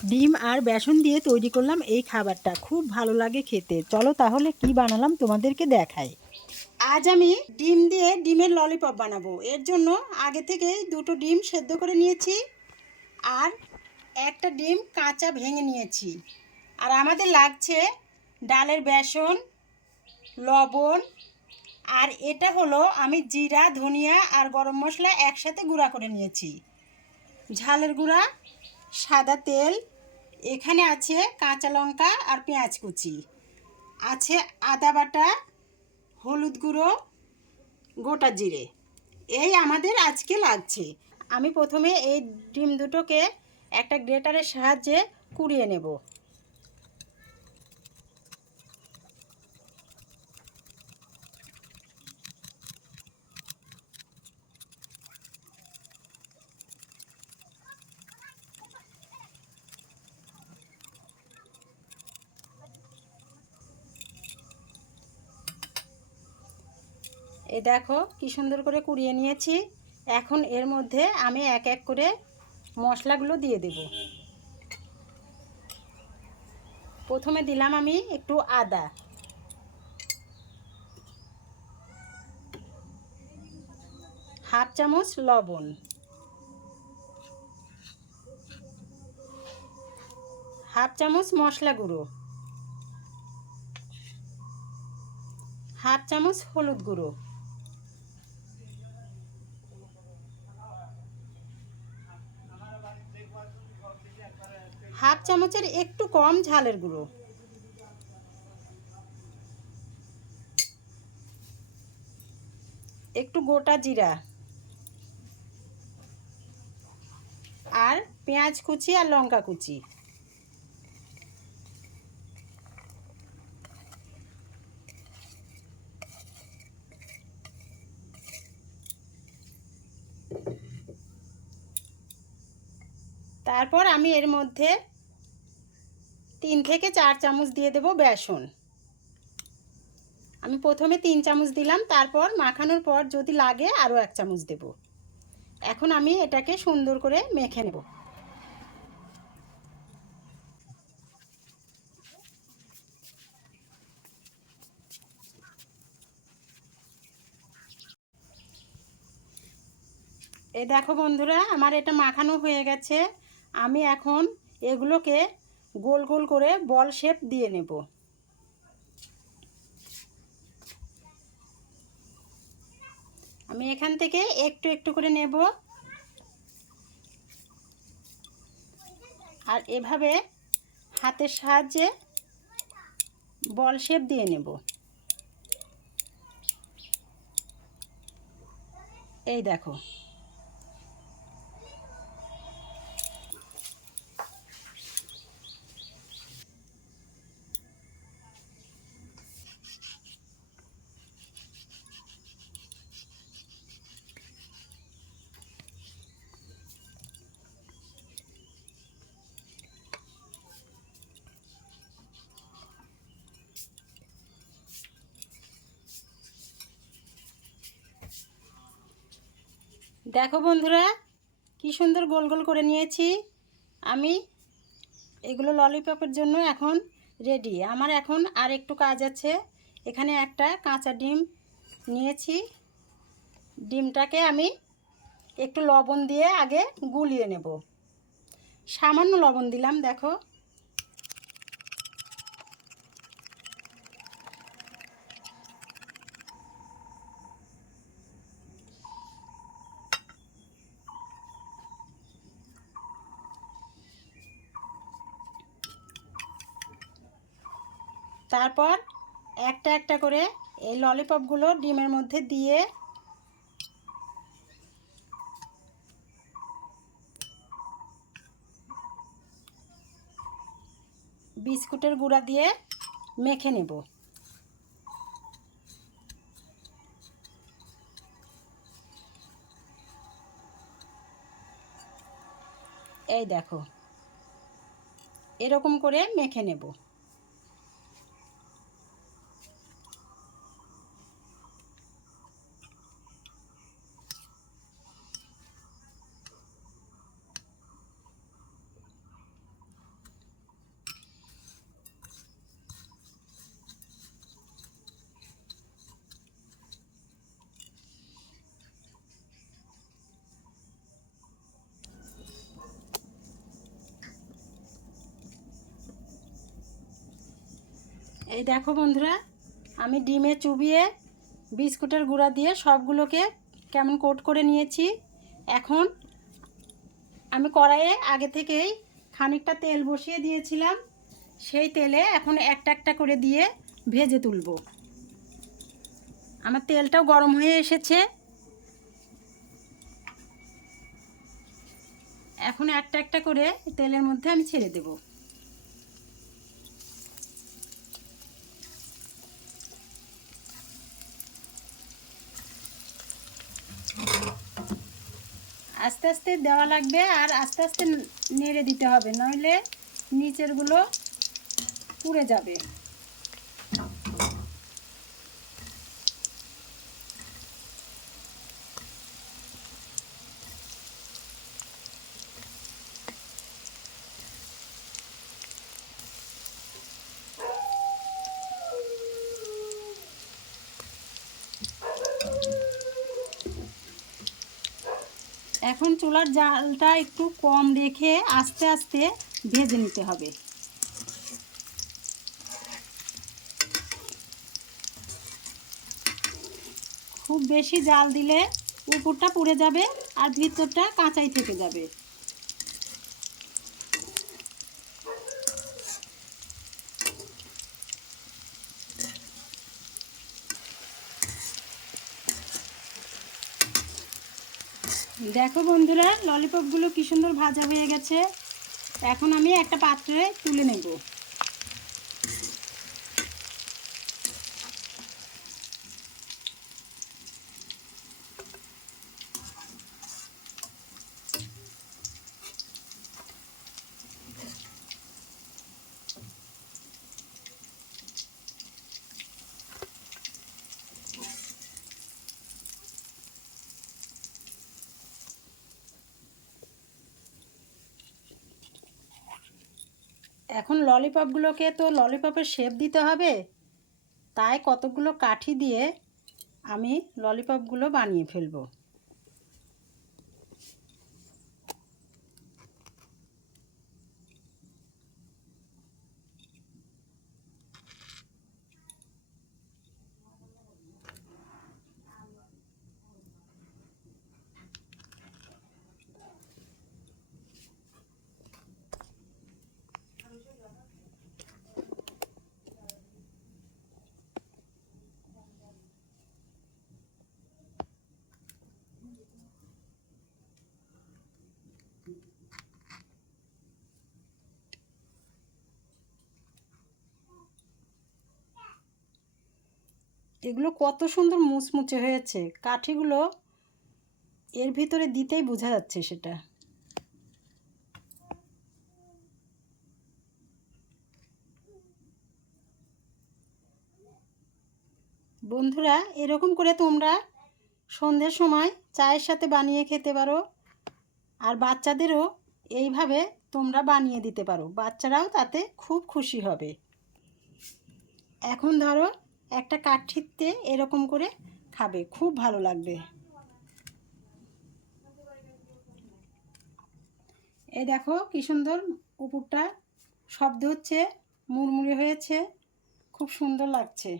ডিম আর বেসন দিয়ে তৈরি করলাম এই খাবারটা, খুব ভালো লাগে খেতে। চলো তাহলে কি বানালাম তোমাদেরকে দেখাই। আজ আমি ডিম দিয়ে ডিমের ললিপপ বানাবো। এর জন্য আগে থেকেই দুটো ডিম সেদ্ধ করে নিয়েছি আর একটা ডিম কাঁচা ভেঙে নিয়েছি। আর আমাদের লাগছে ডালের বেসন, লবণ, আর এটা হলো আমি জিরা, ধনিয়া আর গরম মশলা একসাথে গুঁড়া করে নিয়েছি, ঝালের গুঁড়া, সাদা তেল, এখানে আছে কাঁচা লঙ্কা আর পেঁয়াজ কুচি, আছে আদা বাটা, হলুদ গুঁড়ো, গোটা জিরে। এই আমাদের আজকে লাগছে। আমি প্রথমে এই ডিম দুটোকে একটা গ্রেটারের সাহায্যে কুড়িয়ে নেব। এই দেখো কি সুন্দর করে কুড়িয়ে নিয়েছি। এখন এর মধ্যে আমি এক এক করে মশলাগুলো দিয়ে দেব। প্রথমে দিলাম আমি একটু আদা, হাফ চামচ লবণ, হাফ চামচ মশলা গুঁড়ো, হাফ চামচ হলুদ গুঁড়ো, হাফ চামচের একটু কম ঝালের গুঁড়ো, একটু গোটা জিরা, আর পেঁয়াজ কুচি আর লঙ্কা কুচি। তারপর আমি এর মধ্যে 3 থেকে 4 চামচ দিয়ে দেব বেসন। আমি প্রথমে 3 চামচ দিলাম, তারপর মাখানোর পর যদি লাগে আরও 1 চামচ দেব। এখন আমি এটাকে সুন্দর করে মেখে নেব। এই দেখো বন্ধুরা, আমার এটা মাখানো হয়ে গেছে। আমি এখন এগুলোকে গোল গোল করে বল শেপ দিয়ে নেব। আমি এখান থেকে একটু একটু করে নেব আর এভাবে হাতের সাহায্যে বল শেপ দিয়ে নেব। এই দেখো, দেখো বন্ধুরা কি সুন্দর গোল গোল করে নিয়েছি আমি। এগুলো ললিপপের জন্য এখন রেডি। আমার এখন আর একটু কাজ আছে। এখানে একটা কাঁচা ডিম নিয়েছি। ডিমটাকে আমি একটু লবণ দিয়ে আগে গুলিয়ে নেব। সামান্য লবণ দিলাম, দেখো। তারপর একটা একটা করে এই ললিপপগুলো ডিমের মধ্যে দিয়ে বিস্কুটের গুঁড়া দিয়ে মেখে নেব। এই দেখো, এরকম করে মেখে নেব। এই দেখো বন্ধুরা, আমি ডিমে চুবিয়ে বিস্কুটের গুঁড়া দিয়ে সবগুলোকে কেমন কোট করে নিয়েছি। এখন আমি কড়াইয়ে আগে থেকেই খানিকটা তেল বসিয়ে দিয়েছিলাম, সেই তেলে এখন একটা একটা করে দিয়ে ভেজে তুলব। আমার তেলটাও গরম হয়ে এসেছে, এখন একটা একটা করে তেলের মধ্যে আমি ছেড়ে দেব। আস্তে আস্তে দেওয়া লাগবে আর আস্তে আস্তে নেড়ে দিতে হবে, নইলে নিচেরগুলো পুড়ে যাবে। এখন চুলার জালটা একটু কম রেখে আস্তে আস্তে ভেজে নিতে হবে। খুব বেশি জাল দিলে উপরটা পুড়ে যাবে আর ভিতরটা কাঁচাই থেকে যাবে। দেখো বন্ধুরা, ললিপপগুলো কি সুন্দর ভাজা হয়ে গেছে। এখন আমি একটা পাত্রে তুলে নেব। এখন ললিপপগুলোকে তো ললিপপের শেপ দিতে হবে, তাই কতগুলো কাঠি দিয়ে আমি ললিপপগুলো বানিয়ে ফেলবো। এগুলো কত সুন্দর মুচমুচে হয়েছে, কাঠিগুলো এর ভিতরে দিতেই বোঝা যাচ্ছে সেটা। বন্ধুরা, এরকম করে তোমরা সন্ধ্যের সময় চায়ের সাথে বানিয়ে খেতে পারো, আর বাচ্চাদেরও এইভাবে তোমরা বানিয়ে দিতে পারো, বাচ্চারাও তাতে খুব খুশি হবে। এখন ধরো একটা কাঠিতে এরকম করে খাবে, খুব ভালো লাগবে। এই দেখো কি সুন্দর উপরটা শব্দ হচ্ছে, মুড়মুড়ে হয়েছে, খুব সুন্দর লাগছে।